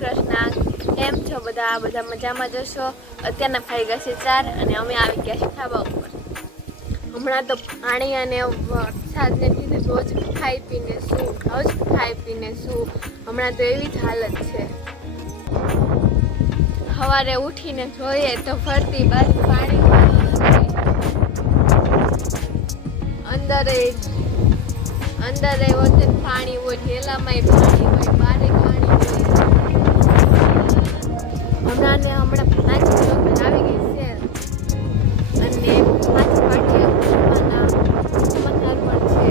કૃષ્ણ. કેમ છો બધા? બધા મજામાં જશો. અત્યારના ખાઈ ગયા છે 4 અને અમે આવી ગયા છે ધાબા ઉપર. હમણાં તો પાણી અને વરસાદને લીધે રોજ ખાઈ પીને શું હમણાં તો એવી જ હાલત છે. સવારે ઉઠીને જોઈએ તો ફરતી બાજુ પાણી અંદર વચ્ચે પાણી હોય, ઠેલામાંય પાણી હોય, બારે પાણી હોય. હમણાં 5 કિલોમીટર આવી ગઈ છે અને 5 પાટિયા સમાચાર પણ છે.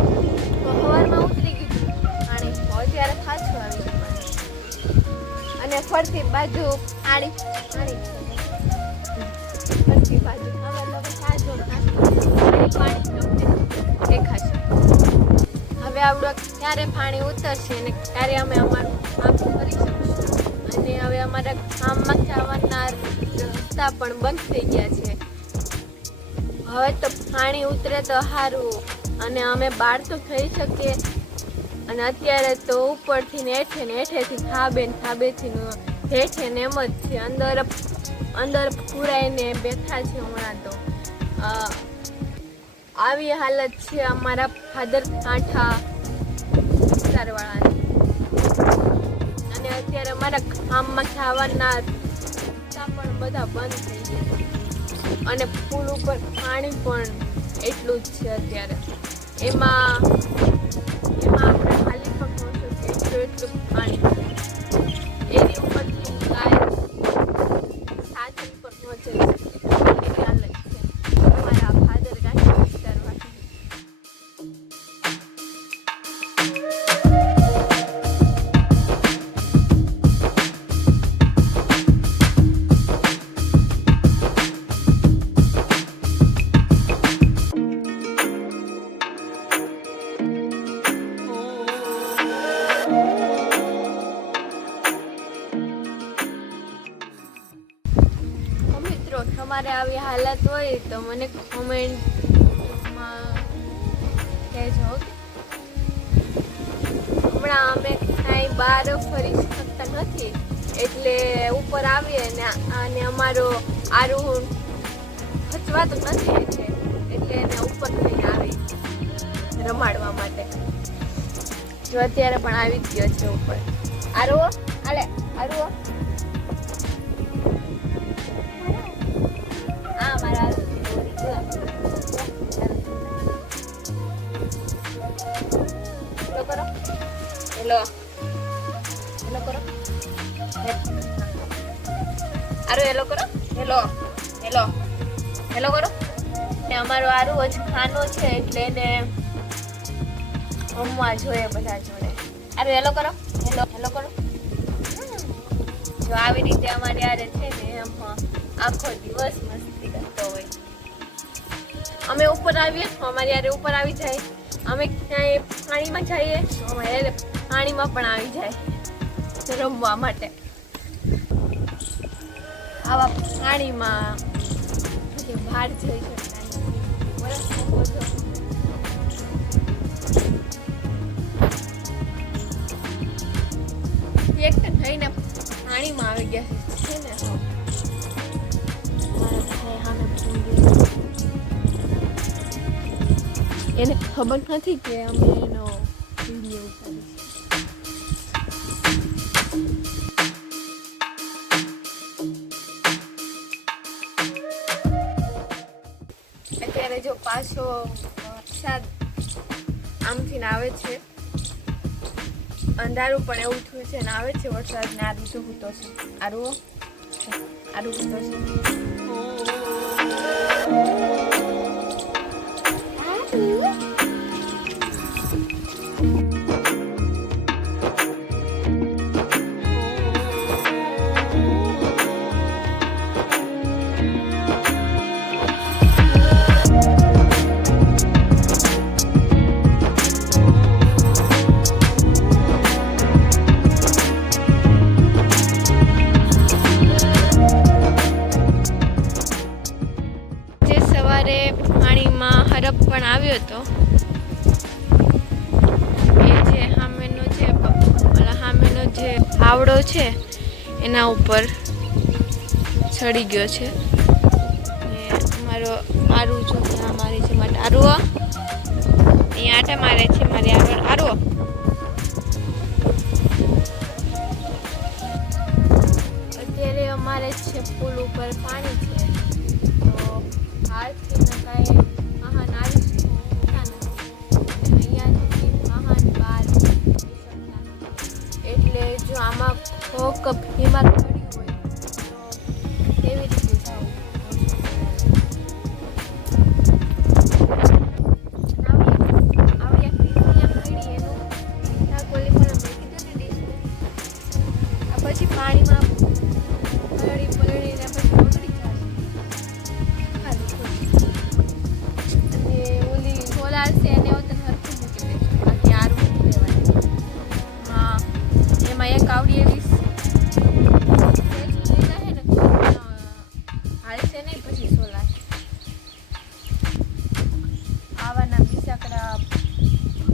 તો સવારમાં ઉતરી ગયું પાણી, અત્યારે પાછું આવી ગયું પાણી અને ફરતી બાજુ પાણી ફરતી બાજુ દેખાશે. હવે આવડો ક્યારે પાણી ઉતરશે અને ક્યારે અમે અમારું કામ કરી શકીશું. અને હવે અમારા ગામમાં જવાના રસ્તા પણ બંધ થઈ ગયા છે. હવે તો પાણી ઉતરે તો સારું અને અમે બહાર તો થઈ શકીએ. અને અત્યારે તો ઉપરથી ને હેઠેથી થાબેથી હેઠે ને એમ જ છે. અંદર પૂરાઈને બેઠા છે. હમણાં તો આવી હાલત છે અમારા ભાદરકાંઠા વિસ્તારવાળાની. અને અત્યારે અમારા ગામમાં જવાના રસ્તા પણ બધા બંધ થઈ ગયા અને પુલ ઉપર પાણી પણ એટલું જ છે અત્યારે. એમાં આપણે ખાલી પણ પહોંચો એટલું પાણી એની ઉપરથી ગાય સાચી પર પહોંચે છે. એવી હાલત છે અમારા ભાદરકાંઠા વિસ્તારવાળી. તમારે આવી હાલત હોય તો મને કોમેન્ટમાં કહેજો. હમણાં અમે કાંઈ બહાર ફરી શકતા નથી એટલે ઉપર આવીએ અને અમારો આરોહણ ખચવાતું નથી એટલે એને ઉપર લઈને આવી રમાડવા માટે. જો અત્યારે પણ આવી જ ગયો છે ઉપર. આરો હેલો કરો. આરો હેલો કરો. હેલો કરો. ને અમારો આરું જ ખાનો છે એટલે એને રમવા જોઈએ બધા જોડે. આરો હેલો કરો. હેલો કરો. જો આવી રીતે અમારે યારે છે ને એમ આખો દિવસ મસ્તી કરતો હોય. અમે ઉપર આવીએ તો અમારી યારે ઉપર આવી જાય. અમે ક્યાંય પાણીમાં જઈએ તો અમારે પાણીમાં પણ આવી જાય રમવા માટે. આવા પાણીમાં બહાર જઈ શકતા એક તો થઈને પાણીમાં આવી ગયા છે ને. એને ખબર નથી કે અમે એનો વિડીયો ઉતારીશું. અત્યારે જો પાછો વરસાદ આમથી આવે છે. અંધારું પણ એવું થયું છે ને આવે છે વરસાદ ને. આરું તો હૂતો છે. આરું હૂતો છે. પાણીમાં હરપ પણ આવ્યો હતો. એ જે સામેનો જે આવડો છે એના ઉપર ચડી ગયો છે. ને મારો આરુ જો મારી છે માટે આરુ અહીંયા આટા મારે છે મારી આગળ આરુ. અત્યારે અમારે છે પુલ ઉપર પાણી છે તો હાલથી ન કાંઈ વાહન આવી શકતા નથી. અહીંયાથી વાહન બહાર એટલે જો આમાં ભીમા ચડી હોય તો કેવી રીતે જવું. પછી પાણીમાં પલળીને પછી બગડી જશે. અને ઓલી સોલાર છે એને તને હરખું મૂકી દેજો, બાકી આરું મૂકી દેવાની. હા, એમાં એક આવડી એવી હાલશે નહીં પછી સોલાર. આવાના બિચારા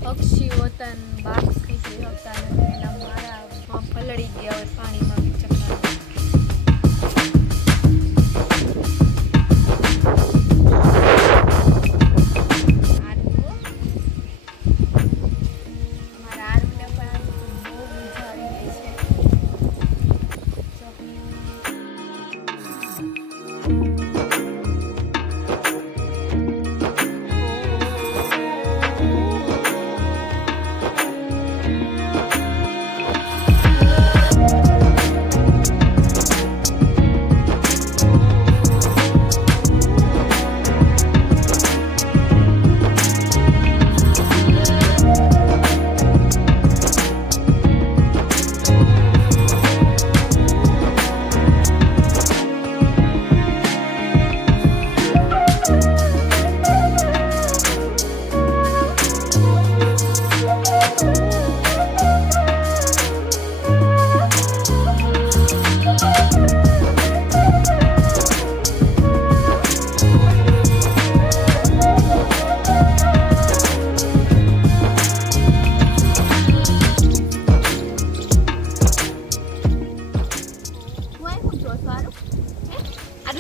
પક્ષીઓ તન બાગ થઈ શકતા નથી. એના મારા પલળી ગયા હોય પાણીમાં બિચારા.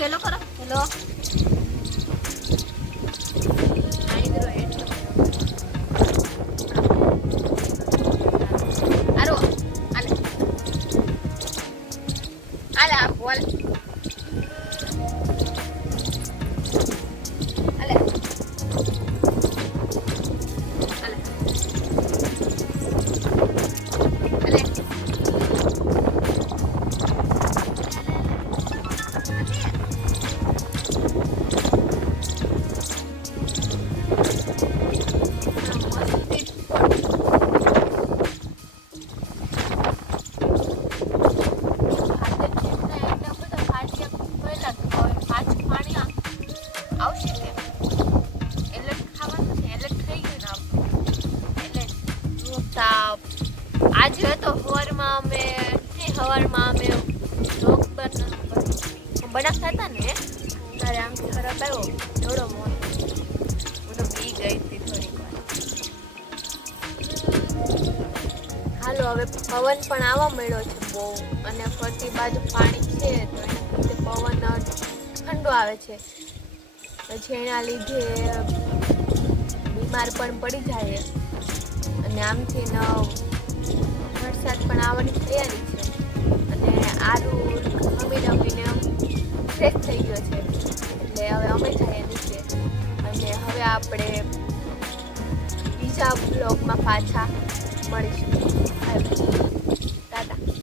હેલો કરો હેલો આરો આલે આલે આ બોલ આલે આલે આલે આજે તો હવારમાં અમે બ્લોગ બનાવતા હતા ને ત્યારે આમથી ખરાબ આવ્યો જોડો મોન હું તો પી ગઈ હતી થોડીક વાર. હાલો હવે પવન પણ આવવા મળ્યો છે બહુ અને ફરતી બાજુ પાણી છે તો એના લીધે પવન ઠંડો આવે છે પછી એના લીધે બીમાર પણ પડી જાય અને આમથી વરસાદ પણ આવવાની તૈયારી છે અને આરું નમીને ફ્રેશ થઈ ગયો છે એટલે હવે અમે જઈએ નીચે અને હવે આપણે બીજા બ્લોગમાં પાછા મળીશું. ટાટા.